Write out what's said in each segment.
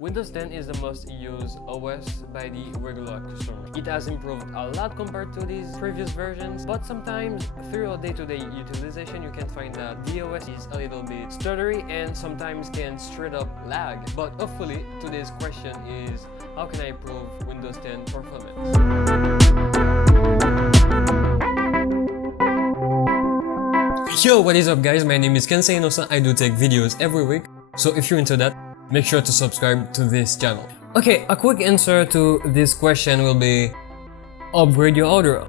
Windows 10 is the most used OS by the regular customer. It has improved a lot compared to these previous versions, but sometimes through your day-to-day utilization you can find that the OS is a little bit stuttery and sometimes can straight up lag. But hopefully today's question is, how can I improve Windows 10 performance? Yo, what is up guys, my name is Kensei Inosa. I do take videos every week, so if you're into that, make sure to subscribe to this channel. Okay, a quick answer to this question will be upgrade your hardware.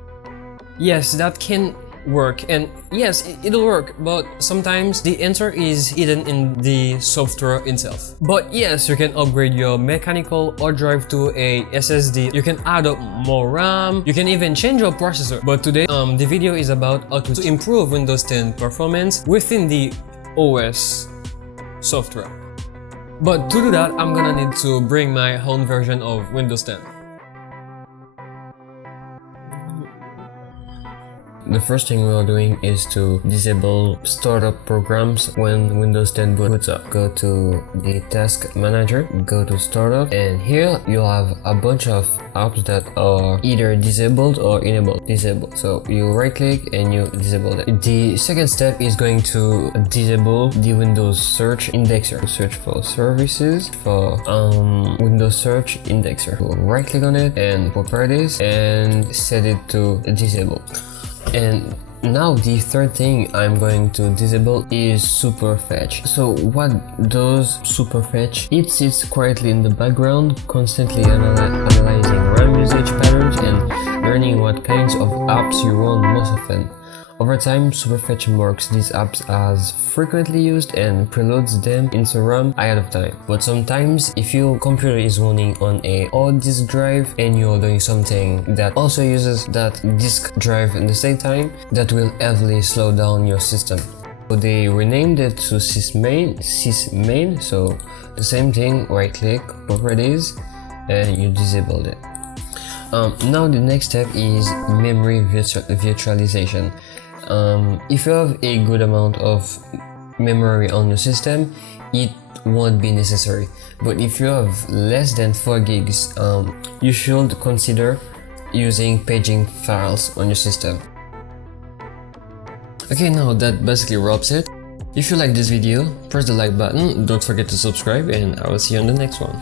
Yes, that can work, and yes, it'll work, but sometimes the answer is hidden in the software itself. But yes, you can upgrade your mechanical hard drive to a SSD, you can add up more RAM, you can even change your processor. But today the video is about how to improve Windows 10 performance within the OS software. But to do that, I'm gonna need to bring my own version of Windows 10. The first thing we are doing is to disable startup programs when Windows 10 boots up. Go to the task manager, go to startup, and here you'll have a bunch of apps that are either disabled or enabled. Disabled. So you right click and you disable it. The second step is going to disable the Windows Search Indexer. Search for services for Windows Search Indexer. So right click on it and properties and set it to disable. And now the third thing I'm going to disable is Superfetch. So what does Superfetch? It sits quietly in the background, constantly analyzing RAM usage patterns and learning what kinds of apps you run most often. Over time, Superfetch marks these apps as frequently used and preloads them into RAM ahead of time. But sometimes, if your computer is running on a hard disk drive and you're doing something that also uses that disk drive at the same time, that will heavily slow down your system. So they renamed it to sysmain, so the same thing, right click, properties, and you disabled it. Now the next step is memory virtualization. If you have a good amount of memory on your system, it won't be necessary. But if you have less than 4 gigs, you should consider using paging files on your system. Okay, now that basically wraps it. If you like this video, press the like button, don't forget to subscribe, and I will see you on the next one.